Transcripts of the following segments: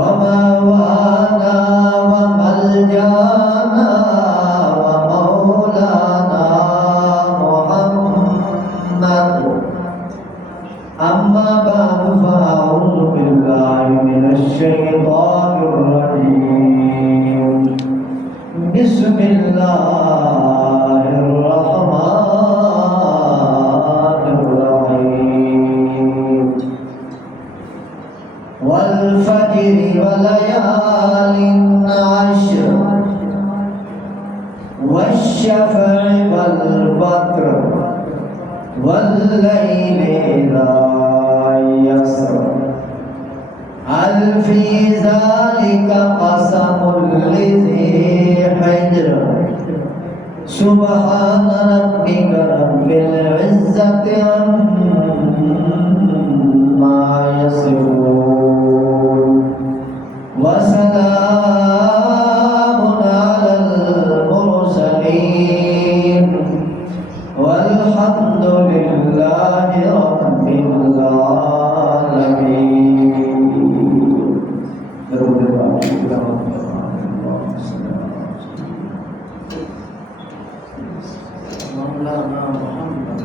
وموانا وملجانا ومولانا محمد أما بعد فأعوذ بالله من الشيطان الرجيم بسم الله الرحمن الرحيم والفجر وليال عشر والشفع والوتر والليل إذا يسر هل في ذلك قسم لذي حجر سبحان ربك رب العزة عما يصفون وسلام على المرسلين والحمد لله رب العالمين. مولانا محمد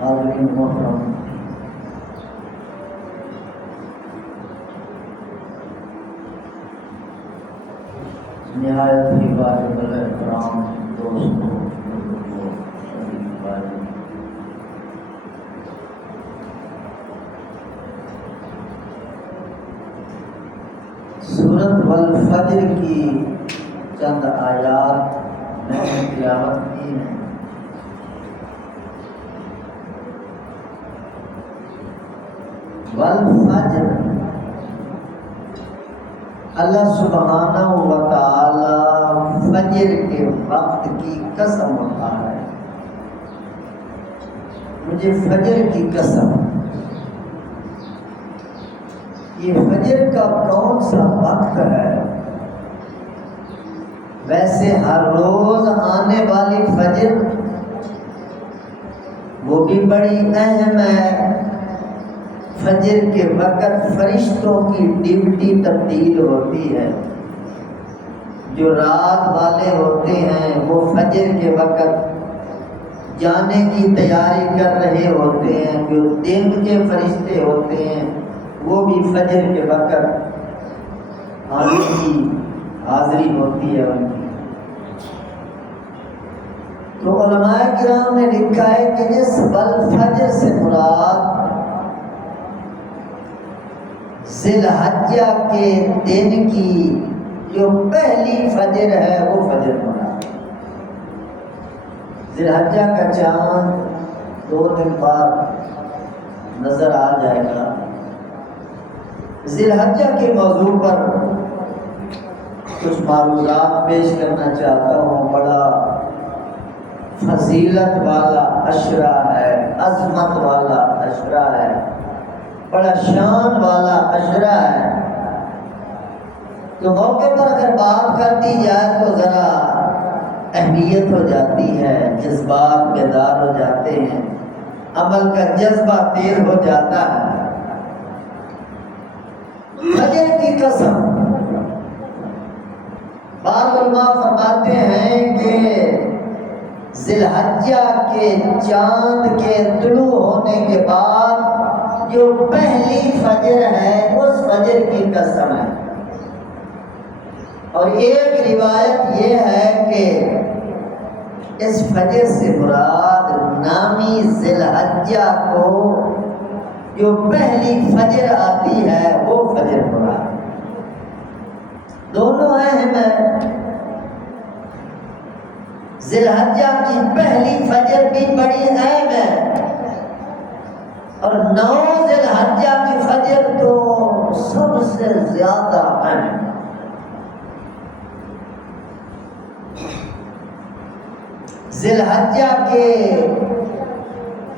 حاضرین محترم، نہایت ہی واجب الاحترام دوستوں، سورۃ والفجر کی چند آیات میں نے تلاوت کی ہیں۔ والفجر، اللہ سبحانہ و تعالی فجر کے وقت کی قسم اٹھا ہے۔ مجھے فجر کی قسم، یہ فجر کا کون سا وقت ہے؟ ویسے ہر روز آنے والی فجر وہ بھی بڑی اہم ہے۔ فجر کے وقت فرشتوں کی ڈیوٹی تبدیل ہوتی ہے۔ جو رات والے ہوتے ہیں وہ فجر کے وقت جانے کی تیاری کر رہے ہوتے ہیں۔ جو دن کے فرشتے ہوتے ہیں وہ بھی فجر کے وقت آنے کی حاضری ہوتی ہے ان کی۔ تو علماء کرام نے لکھا ہے کہ اس والفجر سے مراد ذی الحجہ کے دن کی جو پہلی فجر ہے وہ فجر مراد۔ ذی الحجہ کا چاند 2 دن بعد نظر آ جائے گا۔ ذی الحجہ کے موضوع پر کچھ معلومات پیش کرنا چاہتا ہوں۔ بڑا فضیلت والا عشرہ ہے، عظمت والا عشرہ ہے، بڑا شان والا عشرہ ہے۔ تو موقع پر اگر بات کر دی جائے تو ذرا اہمیت ہو جاتی ہے، جذبات بیدار ہو جاتے ہیں، عمل کا جذبہ تیز ہو جاتا ہے۔ فجر کی قسم، بعض علماء فرماتے ہیں کہ ذی الحجہ کے چاند کے طلوع ہونے کے بعد جو پہلی فجر ہے اس فجر کی قسم ہے۔ اور ایک روایت یہ ہے کہ اس فجر سے مراد نامی ذی الحجہ کو جو پہلی فجر آتی ہے وہ فجر مراد۔ دونوں اہم ہیں۔ ذی الحجہ کی پہلی فجر بھی بڑی اہم ہے، اور 9 ذی الحجہ کی فجر تو سب سے زیادہ اہم ہے۔ ذی الحجہ کے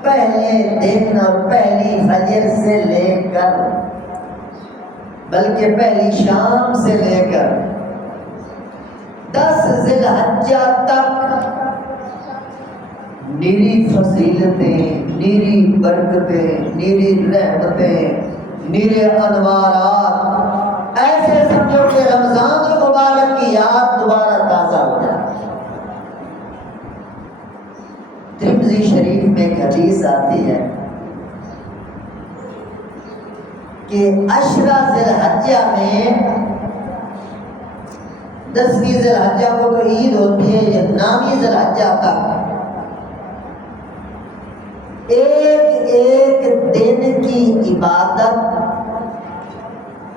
پہلے دن اور پہلی فجر سے لے کر بلکہ پہلی شام سے لے کر 10 ذی الحجہ تک نیری فضیلتیں، نیری برکتیں، نیری رحمتیں، نیرے انوارات، ایسے سمجھو کہ رمضان المبارک کی یاد دوبارہ تازہ ہو جائے۔ ترمذی شریف میں ایک حدیث آتی ہے کہ 10 ذی الحجہ میں 10ویں ذی الحجہ کو تو عید ہوتی ہے، یہ 9ویں ذی الحجہ تک ایک ایک دن کی عبادت،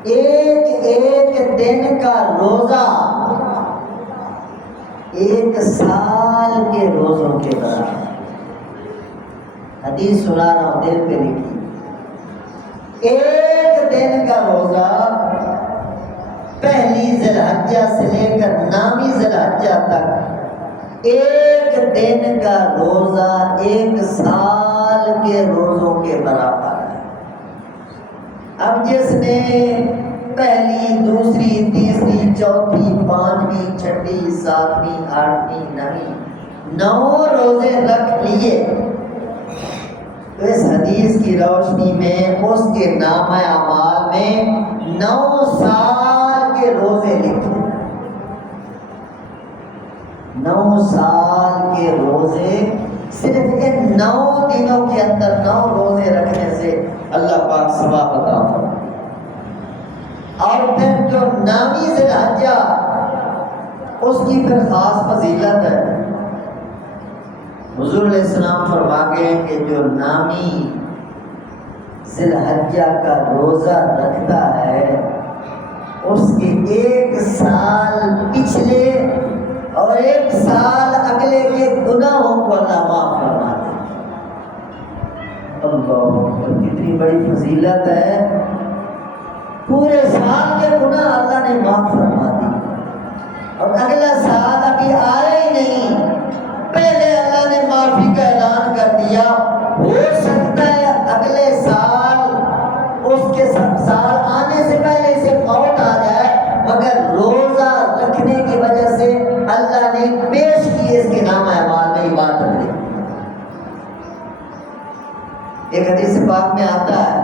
ایک ایک دن کا روزہ 1 سال کے روزوں کے برابر۔ حدیث سنا رہا ہوں، دل پہ لکھی۔ ایک دن کا روزہ پہلی ذی الحجہ سے لے کر 9ویں ذی الحجہ تک، ایک دن کا روزہ 1 سال کے روزوں کے برابر ہے۔ اب جس نے پہلی، دوسری، تیسری، چوتھی، 5ویں، 6ویں، 7ویں، 8ویں، 9ویں 9 روزے رکھ لیے تو اس حدیث کی روشنی میں اس کے نامہ اعمال میں 9 سال کے روزے لکھے۔ 9 سال کے روزے، صرف ان 9 دنوں کے اندر 9 روزے رکھنے سے اللہ پاک ثواب عطا فرمائے۔ اور پھر جو 9ویں ذی الحجہ، اس کی پھر خاص فضیلت ہے۔ حضور علیہ السلام فرما گئے کہ جو 9ویں ذی الحجہ کا روزہ رکھتا ہے اس کے 1 سال پچھلے اور 1 سال اگلے کے گناہوں کو اللہ معاف فرما دے۔ اللہ، کتنی بڑی فضیلت ہے، پورے سال کے گناہ اللہ نے معاف فرما دی، اور اگلا سال ابھی آیا ہی نہیں، پہلے اللہ نے معافی کا اعلان کر دیا۔ ہو سکتا ہے اگلے سال، اس کے سال آنے سے پہلے اسے موت آ جائے، مگر روزہ رکھنے کی وجہ سے اللہ نے پیش کی اس کے نام اعمال میں عبادت دی۔ ایک حدیث پاک میں آتا ہے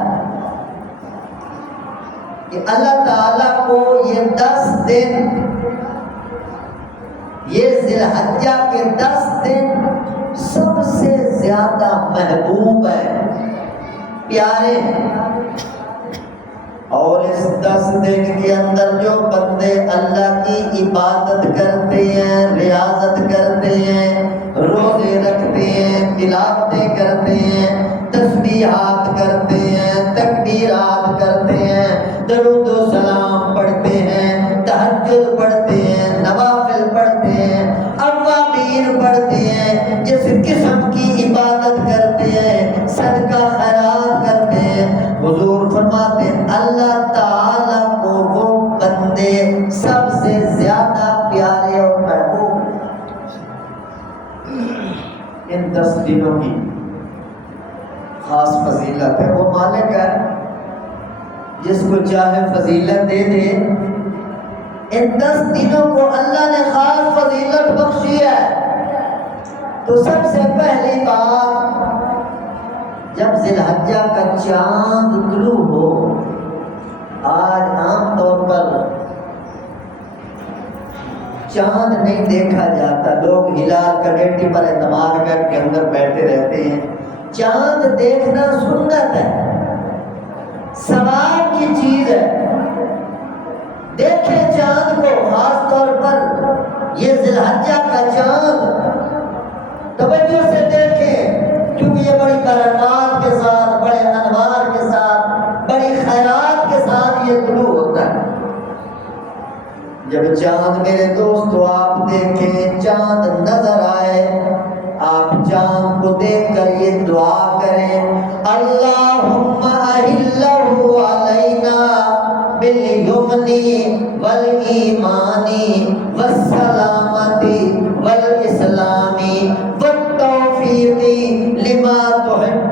کہ اللہ تعالیٰ کو یہ 10 دن، یہ ذی الحجہ کے 10 دن سب سے زیادہ محبوب ہے، پیارے ہیں۔ اور اس 10 دن کے اندر جو بندے اللہ کی عبادت کرتے ہیں، ریاضت کرتے ہیں، روزے رکھتے ہیں، تلاوتیں کرتے ہیں، تسبیحات کرتے ہیں، تکبیرات کرتے ہیں، درود و سلام پڑھتے ہیں، تہجد پڑھتے ہیں، نوافل پڑھتے ہیں، اوابین پڑھتے ہیں، جس قسم کی عبادت کرتے ہیں، صدقہ خیرات کرتے ہیں، حضور فرماتے ہیں اللہ تعالیٰ کو وہ بندے سب سے زیادہ پیارے اور محبوب ہیں۔ ان 10 دنوں کی خاص فضیلت ہے، وہ مالک ہے جس کو چاہے فضیلت دے دے۔ ان 10 دنوں کو اللہ نے خاص فضیلت بخشی ہے۔ تو سب سے پہلی بات، جب ذی الحجہ کا چاند طلوع ہو، آج عام طور پر چاند نہیں دیکھا جاتا، لوگ ہلال کمیٹی پر اعتماد کر کے اندر بیٹھے رہتے ہیں۔ چاند دیکھنا سنت ہے، ثواب کی چیز ہے۔ دیکھیں چاند کو، خاص طور پر یہ ذی الحجہ کا چاند توجہ سے دیکھیں، کیونکہ یہ بڑی برکات کے ساتھ، بڑے انوار کے ساتھ، بڑی خیرات کے ساتھ یہ طلوع ہوتا ہے۔ جب چاند میرے دوستو آپ دیکھیں، چاند نظر آئے، آپ چاند کو دیکھ کر یہ دعا کریں، اللہم اہلہ علینا بالیمن والایمان والسلامت والاسلام والتوفیق لما تحب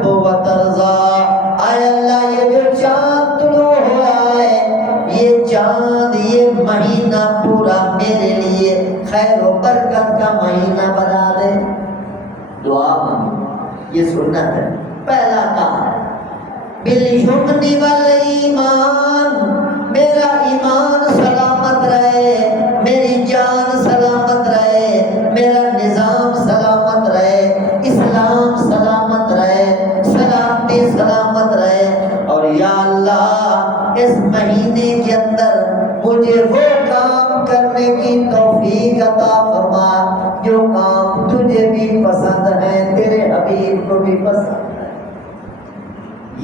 بالیمن والایمان، میرا ایمان سلامت رہے، میری جان سلامت رہے، میرا نظام سلامت رہے، اسلام سلامت رہے، سلامتی سلامت رہے۔ اور یا اللہ اس مہینے کے اندر مجھے وہ کام کرنے کی توفیق عطا فرما جو کام تجھے بھی پسند ہے، تیرے حبیب کو بھی پسند ہے۔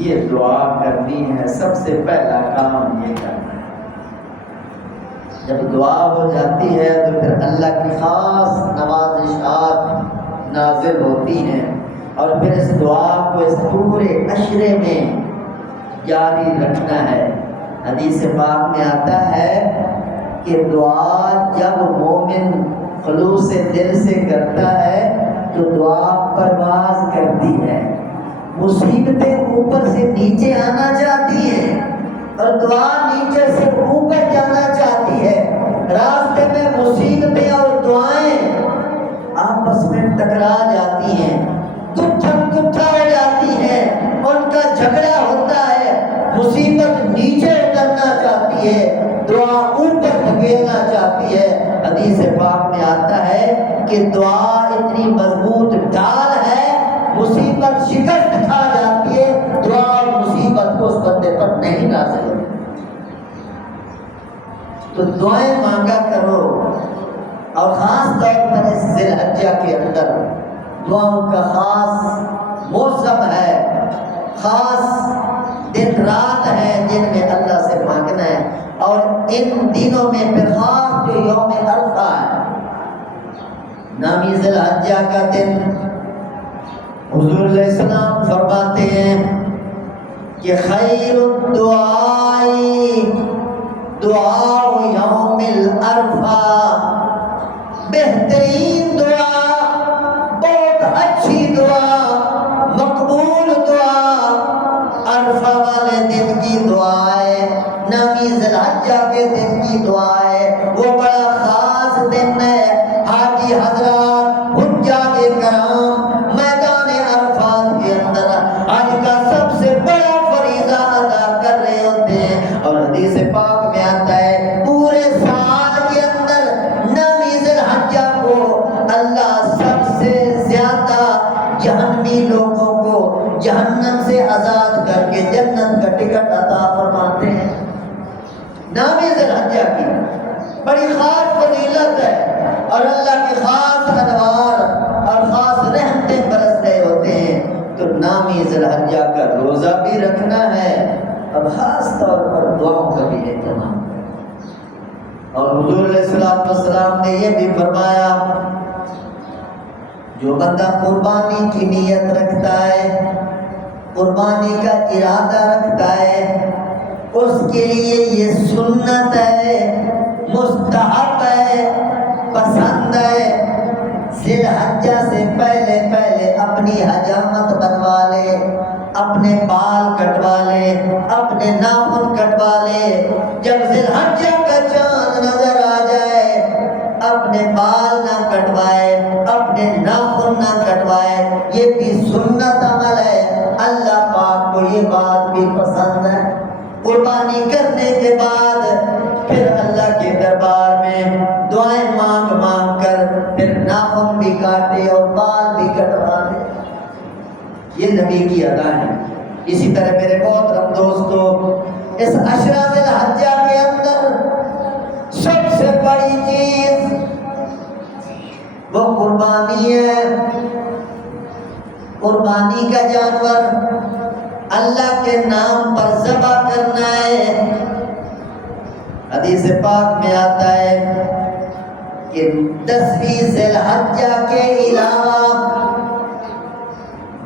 یہ دعا کرنی ہے، سب سے پہلا کام یہ کرنا ہے۔ جب دعا ہو جاتی ہے تو پھر اللہ کی خاص نوازشات نازل ہوتی ہیں، اور پھر اس دعا کو اس پورے عشرے میں جاری رکھنا ہے۔ حدیث پاک میں آتا ہے کہ دعا جب مومن خلوص دل سے کرتا ہے تو دعا پرواز کرتی ہے۔ مصیبتیں اوپر سے نیچے آنا چاہتی ہیں اور دعا نیچے سے اوپر جانا چاہتی ہے۔ راستے میں مصیبتیں اور دعائیں آپس میں ٹکرا جاتی ہیں، گتھم گتھا ہو جاتی ہیں، ان کا جھگڑا ہوتا ہے۔ مصیبت نیچے اترنا چاہتی ہے، دعا اوپر دھکیلنا چاہتی ہے۔ حدیث پاک میں آتا ہے کہ دعا اتنی مضبوط ڈال ہے، مصیبت شکست کھا جاتی ہے، دعا اور مصیبت کو اس بندے پر نہیں نازل ہوتی۔ تو دعائیں مانگا کرو، اور خاص طور پر اس ذی الحجہ کے اندر دعاؤں کا خاص موسم ہے، خاص دن رات ہے جن میں اللہ سے مانگنا ہے۔ اور ان دنوں میں پھر خاص جو یوم عرفہ ہے، نامی ذی الحجہ کا دن، حضور علیہ السلام فرماتے ہیں کہ خیر الدعاء دعاء یوم العرفہ، بہترین دعا، بہت اچھی دعا، مقبول دعا عرفہ والے دن کی دعا ہے، نامی ذی الحجہ کے دن کی دعا ہے۔ وہ بڑا خاص دن ہے، حاجی حضرات، حجاج کرام میدان عرفات کے اندر آج کا سب سے بڑا فریضہ ادا کر رہے ہوتے ہیں۔ اور حدیث پاک میں آتا ہے پورے سال کے اندر نامی ذی الحجہ کو اللہ سب سے زیادہ جہنمی لوگوں کو جہنم سے آزاد کر کے جنت کا ٹکٹ عطا فرماتے ہیں۔ نامی ذی الحجہ کی بڑی خاص فضیلت ہے، اور اللہ کے خاص انوار اور خاص رحمتیں برس رہے ہوتے ہیں۔ تو نامی ذی الحجہ کا روزہ بھی رکھنا ہے، اور خاص طور پر دعاؤں کا بھی اہتمام۔ اور حضور علیہ السلام نے یہ بھی فرمایا جو بندہ قربانی کی نیت رکھتا ہے، قربانی کا ارادہ رکھتا ہے، اس کے لیے یہ سنت ہے، مستحب ہے، پسند ہے، ذی الحجہ سے پہلے پہلے اپنی حجامت بنوا لے، اپنے بال کٹوا لے، اپنے ناخن کٹوا لے۔ جب ذی الحجہ کا چاند نظر آ جائے، اپنے بال نہ کٹوائے، اپنے ناخن نہ کٹوائے، یہ بھی سنت عمل ہے۔ اللہ پاک کو یہ بات بھی پسند ہے۔ قربانی کرنے کے بعد پھر اللہ کے دربار میں دعائیں مانگ مانگ کر پھر ناخن بھی کاٹے اور بال بھی کٹوا دے، یہ نبی کی ادا ہے۔ اسی طرح میرے محترم دوستو، اس عشرہ ذی الحجہ کے اندر سب سے بڑی چیز وہ قربانی ہے۔ قربانی کا جانور اللہ کے نام پر ذبح کرنا ہے۔ حدیث پاک میں آتا ہے کہ 10ویں ذی الحجہ کے علاوہ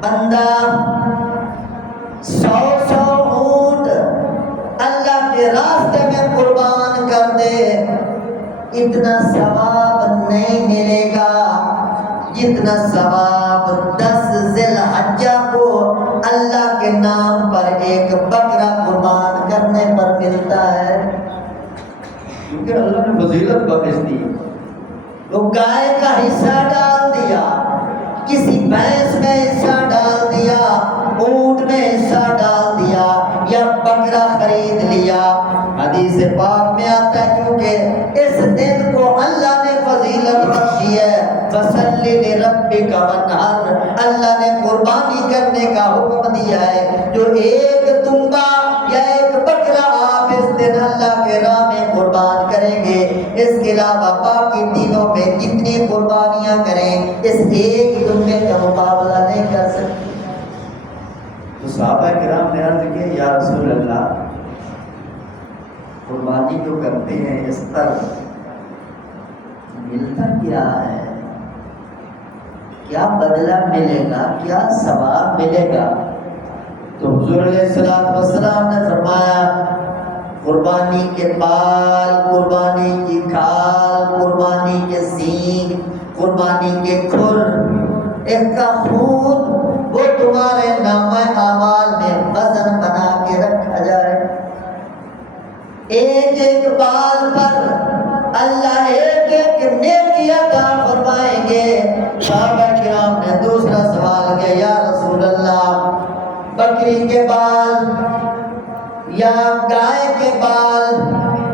بندہ 100 اونٹ اللہ کے راستے میں قربان کر دے، اتنا ثواب نہیں ملے گا جتنا ثواب 10 ذی الحجہ کو اللہ کے نام پر ایک بکرا قربان کرنے پر ملتا ہے، کیونکہ اللہ نے فضیلت بخش دی۔ تو گائے کا حصہ ڈال دیا، کسی بھینس میں حصہ ڈال دیا، اونٹ میں حصہ ڈال دیا، پاک میں آتا ہے کیونکہ اس دن کو اللہ نے فضیلت بخشی ہے. فصل لربک وانحر، اللہ نے قربانی کرنے کا حکم دیا ہے. جو ایک دمبا یا ایک بکرا آپ اس دن اللہ کے راہ میں قربان کریں گے، اس کے علاوہ باقی دنوں میں جتنی قربانیاں کریں اس ایک دمبے کا مقابلہ نہیں کر سکتے. تو صحابہ کرام نے عرض کی یا رسول اللہ قربانی جو کرتے ہیں اس پر ملتا کیا ہے، کیا بدلہ ملے گا، کیا ثواب ملے گا؟ تو حضور علیہ السلام نے فرمایا قربانی کے بال، قربانی کی کھال، قربانی کے سینگ، قربانی کے کھر، اس کا خون وہ تمہارے نامہ اعمال میں وزن بنا کے رکھا جائے. ایک ایک بال پر اللہ ایک ایک نیکی عطا فرمائیں گے. صحابہ کرام نے دوسرا سوال کیا یا رسول اللہ بکری کے بال یا گائے کے بال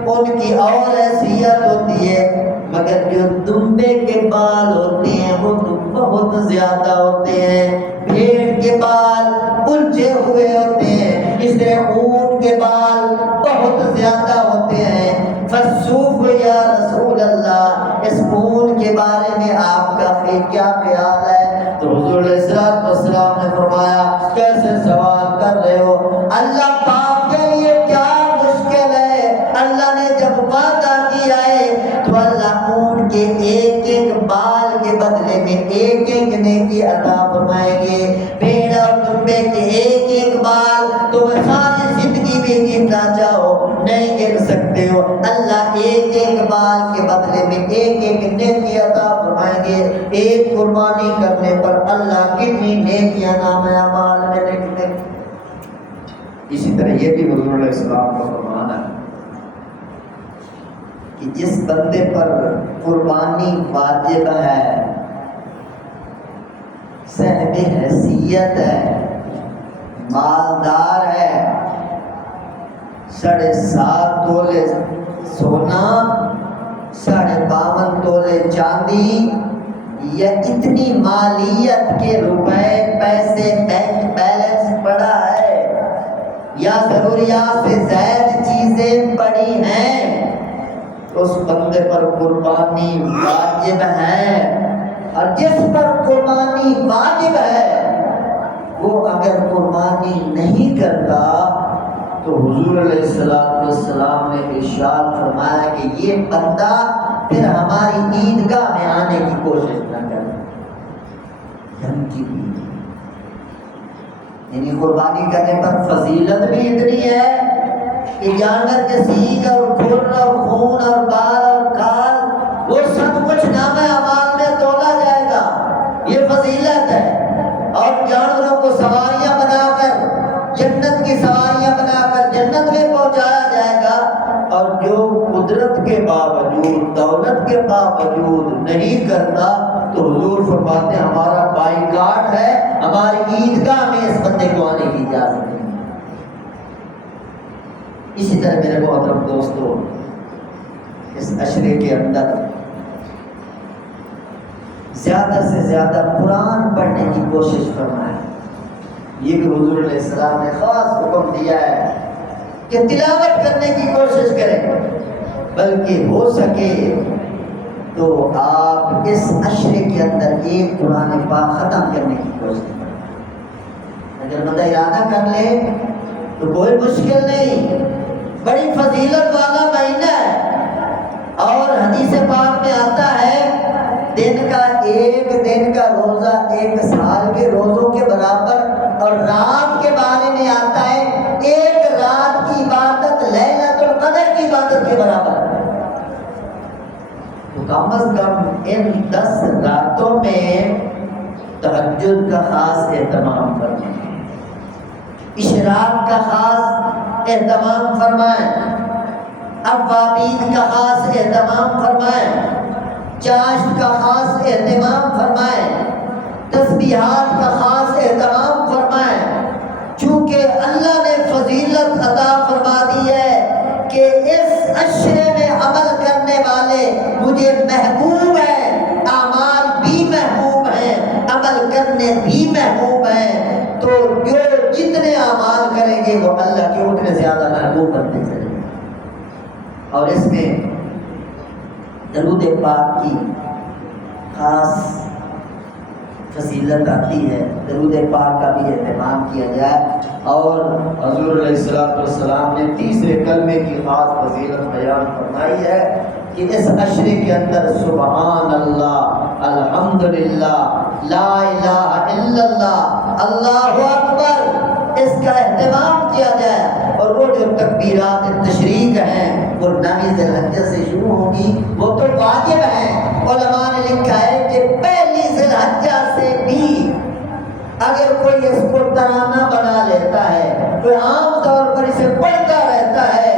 ان کی اور حیثیت ہوتی ہے، مگر جو دمبے کے بال ہوتے ہیں وہ تو بہت زیادہ ہوتے ہیں. بھیڑ کے بال الجھے ہوئے ہوتے ہیں، اس طرح اونٹ کے بال بہت زیادہ ہوتے ہیں. فالصوف یا رسول اللہ اس اونٹ کے بارے میں آپ کا کیا خیال ہے؟ تو حضور علیہ السلام نے فرمایا کیسے سوال کر رہے ہو، اللہ پاک کے لیے کیا مشکل ہے. اللہ نے جب وعدہ کیا ہے تو اللہ اونٹ کے ایک ایک بال کے بدلے میں ایک ایک نیکی عطا فرمائیں گے. بھیڑ اور دمبے کے ایک ایک بال تو ساری زندگی بھی گننا چاہو نہیں گن سکتے ہو، اللہ ایک ایک بال کے بدلے میں ایک ایک نیکی عطا فرمائیں گے. ایک قربانی کرنے پر اللہ کتنی نیکیاں نام اعمال میں لکھ دیں. اسی طرح یہ بھی حضور علیہ السلام کا فرمان ہے کہ جس بندے پر قربانی واجب ہے، صاحب حیثیت ہے، مالدار ہے، 7.5 تولے سونا، 52 تولے چاندی یا اتنی مالیت کے روپے پیسے بینک بیلنس پڑا ہے یا ضروریات سے زائد چیزیں پڑی ہیں، اس بندے پر قربانی واجب ہے. اور جس پر قربانی واجب ہے وہ اگر قربانی نہیں کرتا تو حضور علیہ السلام نے ارشاد فرمایا کہ یہ بندہ پھر ہماری عیدگاہ میں آنے کی کوشش نہ کرے. یعنی قربانی کرنے پر فضیلت بھی اتنی ہے کہ جانور کے سینگ اور کھر اور خون اور بال اور کھال وہ سب کچھ نامہ اعمال میں تولا جائے گا. یہ فضیلت ہے. اور جانوروں کو سواریاں بنا کر جنت کی سواریاں بنا کر جنت میں پہنچایا جائے گا. اور جو قدرت کے باوجود دولت کے باوجود نہیں کرتا تو حضور فرماتے ہیں ہمارا بائیکاٹ ہے، ہماری عیدگاہ میں اس بندے کو آنے کی اجازت نہیں. اسی طرح میرے محترم دوستو اس عشرے کے اندر زیادہ سے زیادہ قرآن پڑھنے کی کوشش فرمائیں. یہ بھی حضور علیہ السلام نے خاص حکم دیا ہے کہ تلاوت کرنے کی کوشش کریں، بلکہ ہو سکے تو آپ اس عشرے کے اندر ایک قرآن پاک ختم کرنے کی کوشش کریں. اگر بندہ ارادہ کر لے تو کوئی مشکل نہیں، بڑی فضیلت والا مہینہ ہے. اور حدیث پاک میں آتا ہے ایک دن کا روزہ 1 سال کے روزوں کے برابر، اور رات کے بارے میں آتا ہے ایک رات کی عبادت لیلۃ القدر کی عبادت کے برابر. تو کم از کم ان 10 راتوں میں تہجد کا خاص اہتمام کریں، اشراق کا خاص اہتمام فرمائیں، اوابین کا خاص اہتمام فرمائیں، چاشت کا خاص اہتمام فرمائیں، تسبیحات کا خاص اہتمام فرمائیں. چونکہ اللہ نے فضیلت عطا فرما دی ہے کہ اس ہی محبوب ہیں تو جو جتنے اعمال کریں گے وہ اللہ کے اتنے زیادہ محبوب بنتے چلیں گے۔ اور اس میں درود پاک کی خاص فضیلت آتی ہے، درود پاک کا بھی اہتمام کیا جائے۔ اور حضور علیہ السلام نے تیسرے کلمے کی خاص فضیلت بیان فرمائی ہے کہ اس عشرے کے اندر سبحان اللہ، الحمدللہ، لا الہ الا اللہ، اللہ اکبر، اس کا اہتمام کیا جائے۔ اور وہ جو تکبیرات تشریق ہیں وہ 9 ذی الحجہ سے شروع ہوں گی، وہ تو واجب ہیں۔ علماء نے لکھا ہے کہ پہلی ذی الحجہ سے بھی اگر کوئی اس کو ترانہ بنا لیتا ہے، کوئی عام طور پر اسے پڑھتا رہتا ہے،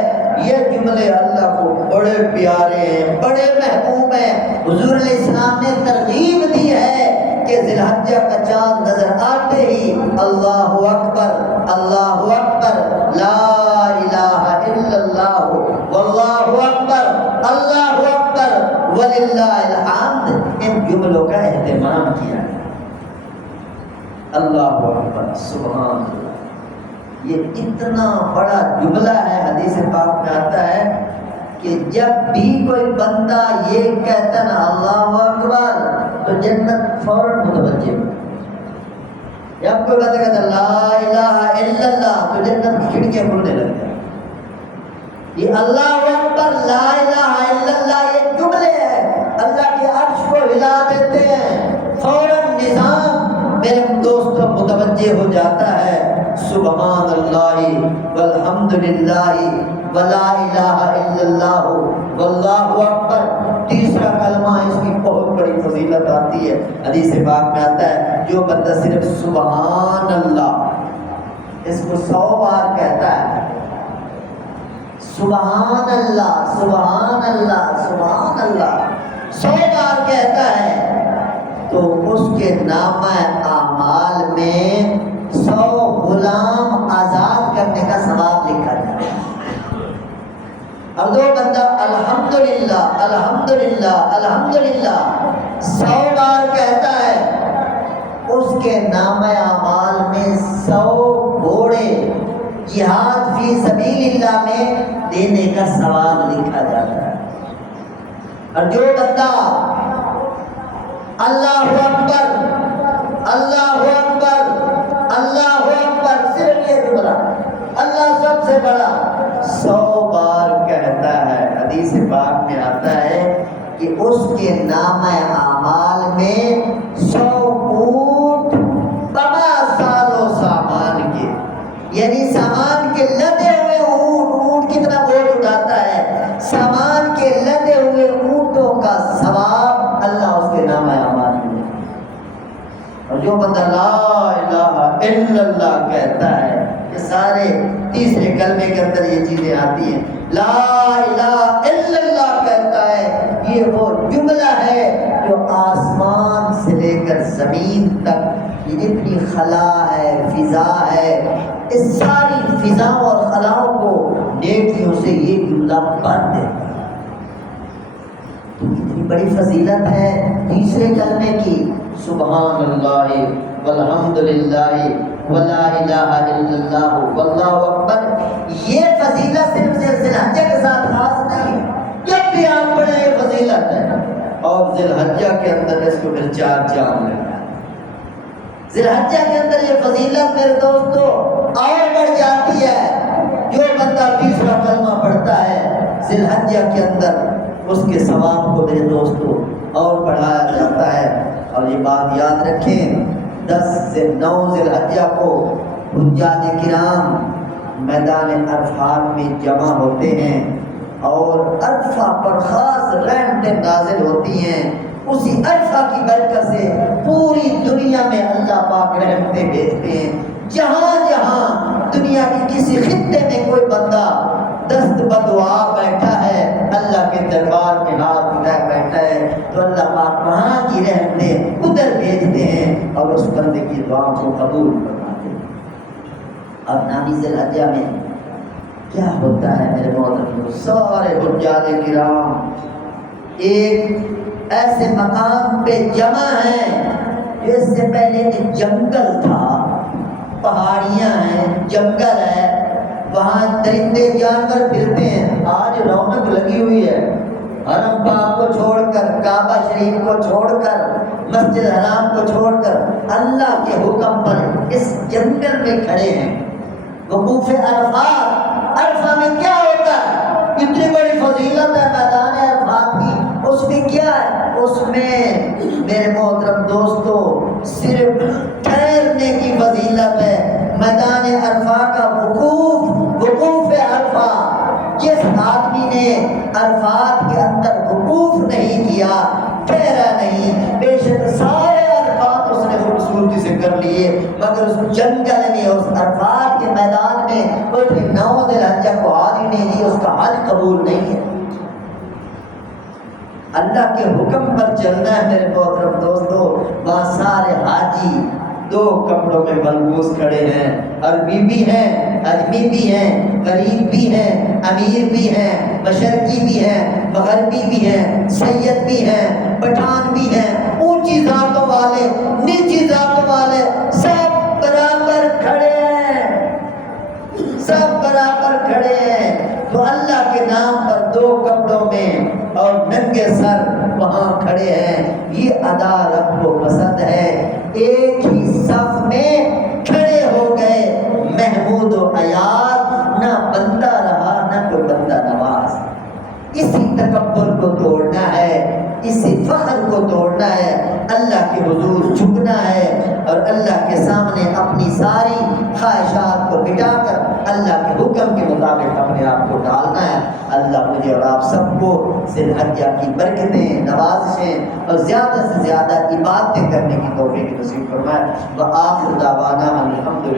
یہ جملے اللہ کو بڑے پیارے ہیں، بڑے محبوب ہیں۔ حضور علیہ السلام نے ترغیب دی ہے کہ ذی الحجہ کا چاند نظر آتے ہی اللہ اکبر، اللہ اکبر، لا الہ الا اللہ، واللہ اکبر، اللہ اکبر، وللہ الحمد، ان جملوں کا اہتمام کیا ہے۔ اللہ اکبر، سبحان اللہ، یہ اتنا بڑا جملہ ہے، حدیث پاک میں آتا ہے کہ جب بھی کوئی بندہ یہ کہتا نا اللہ اکبر تو جنت فوراً متوجہ ہو۔ جب کوئی بندہ کہتا لا الہ الا اللہ تو جنت کی کھڑکیاں کھلنے لگ جائیں۔ یہ اللہ اکبر، لا الہ الا اللہ، یہ جملے ہیں اللہ کے عرش کو ہلا دیتے ہیں، فوراً نظام میرے دوستوں متوجہ ہو جاتا ہے۔ سبحان اللہ والحمدللہ ولا الہ الا اللہ واللہ اکبر، تیسرا کلمہ اس کی بہت بڑی فضیلت آتی ہے۔ حدیث پاک میں آتا ہے جو بندہ صرف سبحان اللہ اس کو 100 بار کہتا ہے، سبحان اللہ، سبحان اللہ، سبحان اللہ 100 بار کہتا ہے تو اس کے نامہ اعمال میں 100 غلام آزاد کرنے کا ثواب لکھا جاتا ہے۔ اور جو بندہ الحمدللہ، الحمدللہ، الحمدللہ 100 بار کہتا ہے اس کے نامہ اعمال میں 100 گھوڑے جہاد فی سبیل اللہ میں دینے کا ثواب لکھا جاتا ہے۔ اور جو بندہ اللہ اکبر، اللہ اکبر، اللہ اکبر، صرف یہ جملہ اللہ سب سے بڑا 100 بار کہتا ہے، حدیث پاک میں آتا ہے کہ اس کے نامہ اعمال میں 100 اونٹ تبا سالو سامان کے، یعنی سامان کے لدے ہوئے اونٹ کتنا بوجھ اٹھاتا ہے، سامان کے لدے ہوئے اونٹوں کا ثواب اللہ اس کے نامہ اعمال میں۔ اور جو بندہ لا الہ الا اللہ کہتا ہے، یہ سارے تیسرے کلمے کے اندر یہ چیزیں آتی ہیں، لا الہ الا اللہ کہتا ہے، یہ وہ جملہ ہے جو آسمان سے لے کر زمین تک یہ جتنی خلا ہے، فضا ہے، اس ساری فضاؤں اور خلاؤں کو نیکیوں سے یہ جملہ بھر دیتا ہے۔ تو کتنی بڑی فضیلت ہے تیسرے کلمے کی، سبحان اللہ والحمدللہ ولا الہ الا اللہ واللہ اکبر۔ یہ فضیلت صرف ذی الحجہ کے ساتھ خاص نہیں، جب بھی آپ پڑھیں یہ فضیلت ہے۔ اور ذی الحجہ کے اندر اس کو پھر 4 چاند لگتا ہے۔ ذی الحجہ کے اندر یہ فضیلت میرے دوستو اور بڑھ جاتی ہے۔ جو بندہ تیسرا کلمہ پڑھتا ہے ذی الحجہ کے اندر، اس کے ثواب کو میرے دوستو اور بڑھایا جاتا ہے۔ اور یہ بات یاد رکھیں، 9 ذی الحجہ کو حجاج کرام میدان عرفات میں جمع ہوتے ہیں اور عرفہ پر خاص رحمتیں نازل ہوتی ہیں۔ اسی عرفہ کی برکت سے پوری دنیا میں اللہ پاک رحمتیں بھیجتے ہیں۔ جہاں جہاں دنیا کی کسی خطے میں کوئی بندہ دست بدعا بیٹھا ہے، اللہ کے دربار میں ہاتھ اٹھائے بیٹھا ہے، تو اللہ پاک وہاں کی رحمتیں ادھر بھیجتے ہیں اور اس بندے کی دعا کو قبول فرماتے ہیں۔ اب 9 ذی الحجہ میں کیا ہوتا ہے میرے محترم، سارے حجاج کرام ایک ایسے مقام پہ جمع ہیں جو اس سے پہلے ایک جنگل تھا، پہاڑیاں ہیں، جنگل ہے، وہاں درندے جانور پھرتے ہیں، آج رونق لگی ہوئی ہے، حرم پاک کو چھوڑ کر، کعبہ شریف کو چھوڑ کر، مسجد حرام کو چھوڑ کر اللہ کے حکم پر اس جنگل میں کھڑے ہیں۔ وقوف عرفات، عرفہ میں کیا ہوتا ہے؟ اتنی بڑی فضیلت ہے میدان عرفات کی، اس میں کیا ہے؟ اس میں میرے محترم دوستو صرف ٹھہرنے کی فضیلت ہے۔ میدان عرفہ کا وقوف عرفہ، جس آدمی نے عرفات کے اندر وقوف نہیں کیا، ٹھہرا نہیں، بے شک سارے عرفات اس نے خوبصورتی سے کر لیے، مگر اس جنگل میں، اس عرفات کے میدان میں اس نے 9 ذی الحجہ کو حاضری نہیں دی، اس کا حج قبول نہیں ہے۔ اللہ کے حکم پر چلنا ہے میرے محترم دوستو۔ وہاں سارے حاجی 2 کپڑوں میں ملبوس کھڑے ہیں، عربی بھی ہیں، اجمی بھی ہیں، غریب بھی ہیں، امیر بھی ہیں، مشرقی بھی ہیں، مغربی بھی ہیں، سید بھی ہیں، پٹھان بھی ہیں، اونچی ذاتوں والے، نیچی ذاتوں والے، سب برابر کھڑے ہیں، سب برابر کھڑے ہیں۔ تو اللہ کے نام پر 2 کپڑوں میں اور ننگے سر وہاں کھڑے ہیں، یہ ادا رب کو پسند ہے۔ ایک ہی صف میں کھڑے ہو گئے، محمود و ایاز، نہ بندہ رہا نہ کوئی بندہ نواز۔ اسی تکبر کو توڑنا ہے، اسی فخر کو توڑنا ہے، اللہ کے حضور جھکنا ہے اور اللہ کے سامنے اپنی ساری خواہشات کو مٹا کر اللہ کے حکم کے مطابق اپنے آپ کو ڈالنا ہے۔ اللہ مجھے اور آپ سب کو ذی الحجہ کی برکتیں، نوازشیں اور زیادہ سے زیادہ عبادتیں کرنے کی توفیق نصیب فرمائے۔ وآخر دعوانا الحمدللہ۔